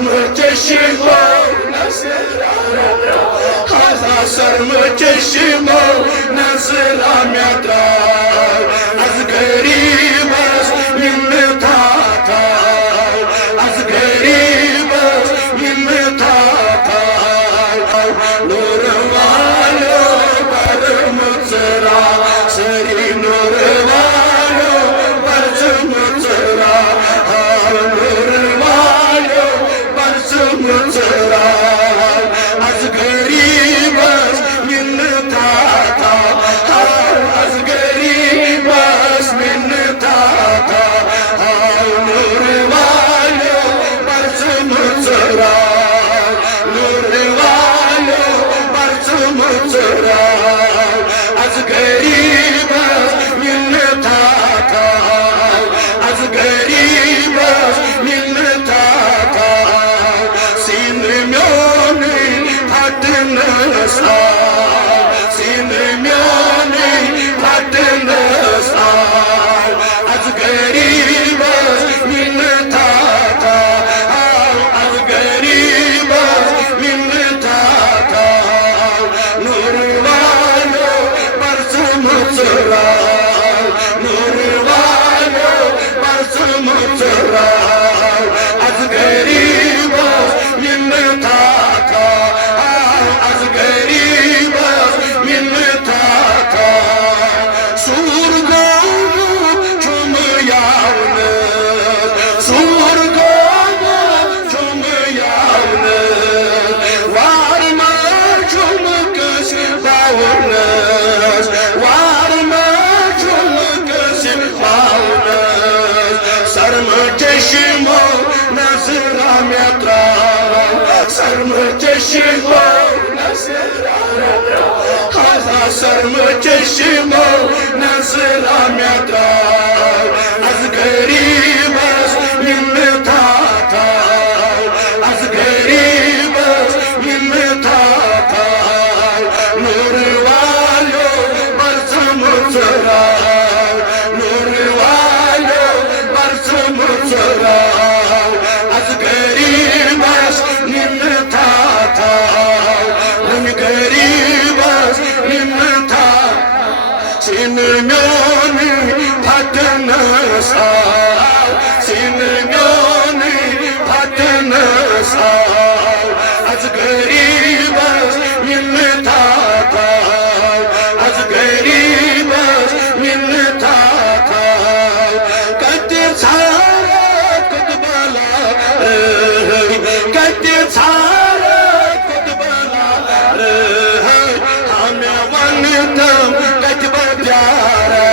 sarmı çeşimo Haza sarmı çeşimo nasıl amyatra Az garibas minnetata Az garibas minnetata Nur valo parmutsra Sari nur valo parmutsra Nur valo parmutsra Az garibas minnetata Az garibas minnetata Nur valo parmutsra Nur valo parmutsra Az garibas minnetata Az garibas minnetata Sinmyoni patnasa Sinmyoni patnasa Az garibas minnetata Az garibas minnetata Nur valo parmutsra Nur valo parmutsra Az garibas minnetata Az garibas minnetata Surgomu çumyavne Surgomu çumyavne Var mı çumkış bağırnız Var mı çumkış bağırnız Sarmı çeşimo nazıra metra Sarmı çeşimo nazıra metra Haza sarmı çeşimo nazıra metra Az garibas minnetata Az garibas minnetata Nur valo parmutsra Nur valo parmutsra Az garibas minnetata Az garibas minnetata Sinmyoni patnasa Sinmyoni patnasa Az garibas minnetata Az garibas minnetata Kadir sarat kutbala Kadir sarat kutbala Hame vantam katba pyara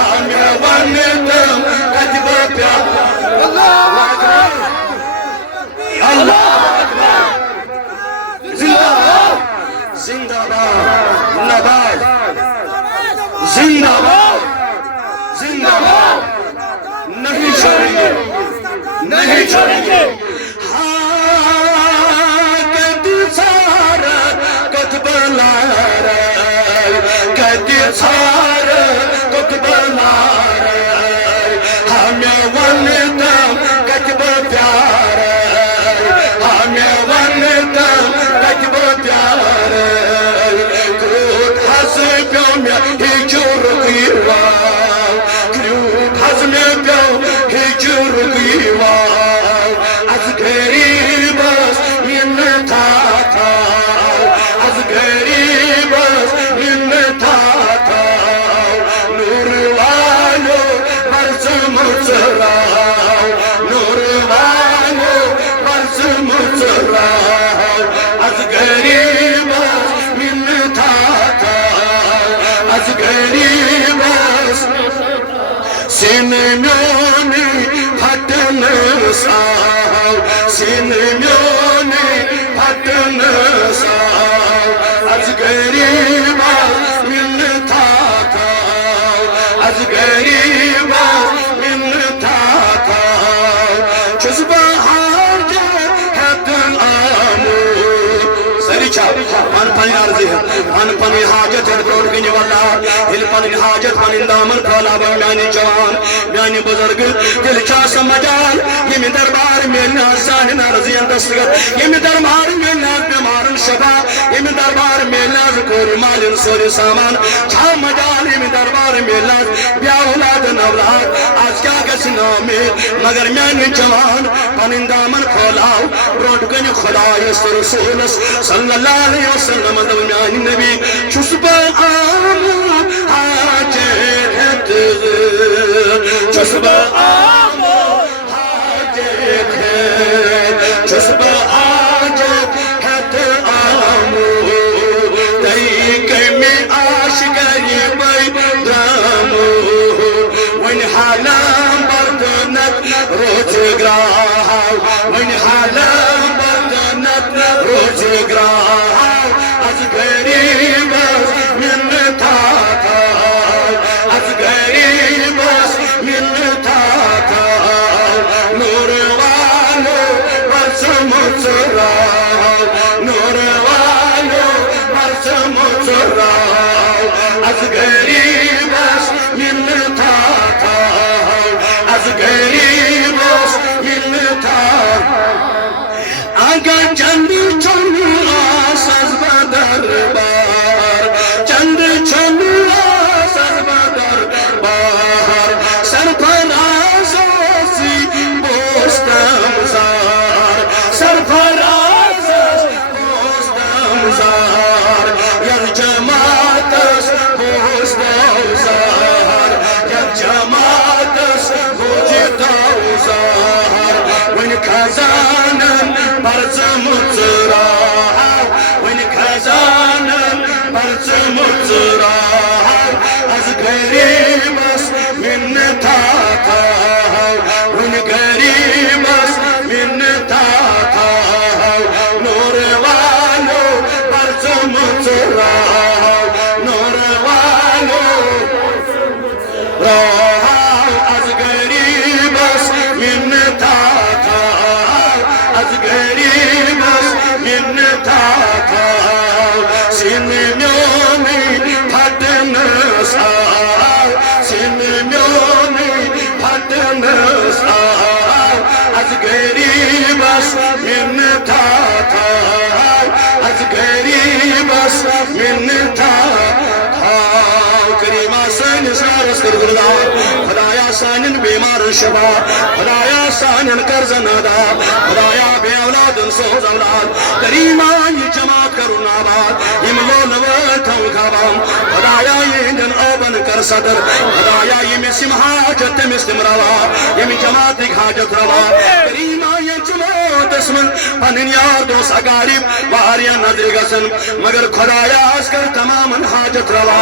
Hame vantam katba pyara Allahu Akbar Allahu Akbar Zindabad Zindabad Nabad Zindabad Zindabad नहीं छोड़ेंगे नहीं छोड़ेंगे हाँ कदी सारा कतबला कदी सारा कतबला हमें वनतम कतब प्यार हमें वनतम कतब प्यार क्रोध हंस प्यो में हिजूर वीरवा क्रोध हंस में प्यो हिजूर वीरवा Az garibas minnetata Az garibas minnetata Nur valo parmutsra Nur valo parmutsra Az garibas minnetata Az garibas Sinmyoni patnasa Sinmyoni patnasa Az garibas minnetata Az garibas minnetata Çöz baharca hepten amur Sari çal पन पन अर्जी पन पन हाजत brought कन वल्ला हिल पन हाजत पन दामन खोला म्यानी जवान म्यानी बुजुर्ग दिल मजाल यम दरबार मिलना सान अर्जियन दस्तगत यम दरबार मिलना बीमारन शफा यम दरबार मिलना कोर मालिन सोरे सामान छा मजाल यम दरबार मिलना ब्या औलाद नवलाद आज क्या गसना में मगर म्यानी जवान पन दामन खोलाओ ब्रोट कन खुदा रसूल सल्लल्लाहु अलैहि वसल्लम म्यानी नबी चुस्बा आम हाजत चुस्बा आम हाजत चुस्बा हाजत है आमो तरीके में आशिकरी बैदामो वन हालाम बर्दनत रोजगार वन हालाम बर्दनत रोजगार आज गरीब मिलता था आज गरीब मिलता था नूर वालो बस मुचराओ नूर वालो बस मुचराओ आज गरीब मिलता था आज गरीब मिलता अगर चंद चंद आसास दरबार चंद चंद आसास दरबार सरफराज़ी पोस्तमजार सरफराज़ पोस्तमजार यार जमातस पोस्तमजार यार जमातस पोस्तमजार वन खजानन बर्ज मुचरा वन खजानन बर्ज मुचरा आज गरीबस मिन्नता था वन गरीबस मिन्नता था नूर वालो बर्ज मुचरा नूर वालो आज गरीबस मिन्नता था आज गरीबस मिन्नता था सिन म्योनी फटन सा सिन म्योनी फटन सा आज गरीबस मिन्नता था आज गरीबस मिन्नता था करीमा सन सारस गुरदा खुदाया सानन बीमार शफा खुदाया सानन कर्ज नादा खुदाया बे औलादन सोज औलाद करीमा ये जमात करुनाबाद यम लोलवल थम खाबाम खुदाया ये जन ओबन कर सदर खुदाया ये मिसिम हाजत मिस्तिमरवा ये जमात हाजत रवा करीमा ये जमात इसमन पनिन यार दोस अगारिब वारिया नजर गसन मगर खुदाया अस्कर तमामन हाजत रवा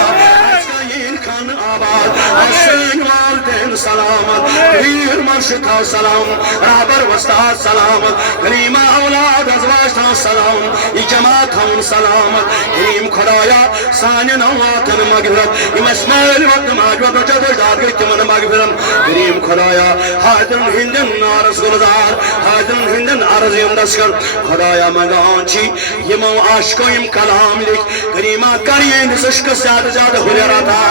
खान आबाद हसन वालदैन सलामत पीर मुर्शिद सलाम राबर वस्ताद सलामत करीमा औलाद अजवाज सलाम ये जमात हम सलामत करीम खुदाया सानन औलादन मगफिरत इस्माइल वक्त माजवत जदजाद गई तिमन मगफिरत करीम खुदाया हाजरन हिंदन नारस गुलजार हाजरन हिंदन अर्जियम दस्कर खुदाया मगांची यमो आशिको यम कलाम लिख करीमा करिए निसक ज्यादा हुररा था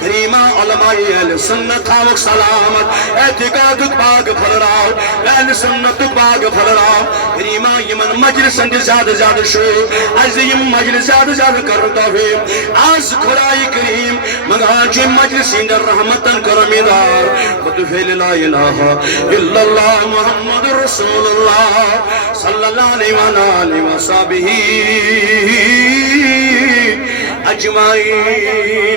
करीमा उलमाए अहले सुन्नत थावक सलामत एतिकादुक बाग फलराव अहले सुन्नत बाग फलराव करीमा यमन मजलिस ज्यादा शो आज यम मजलिस ज्यादा करता है आज खुदाई करीम मगाज मजलिस इंदर रहमतन करमीदार खुद ला इलाहा इल्लल्लाह मुहम्मदुर रसूलुल्लाह सल्लल्लाहु अलैहि वसल्लम अजमाइन।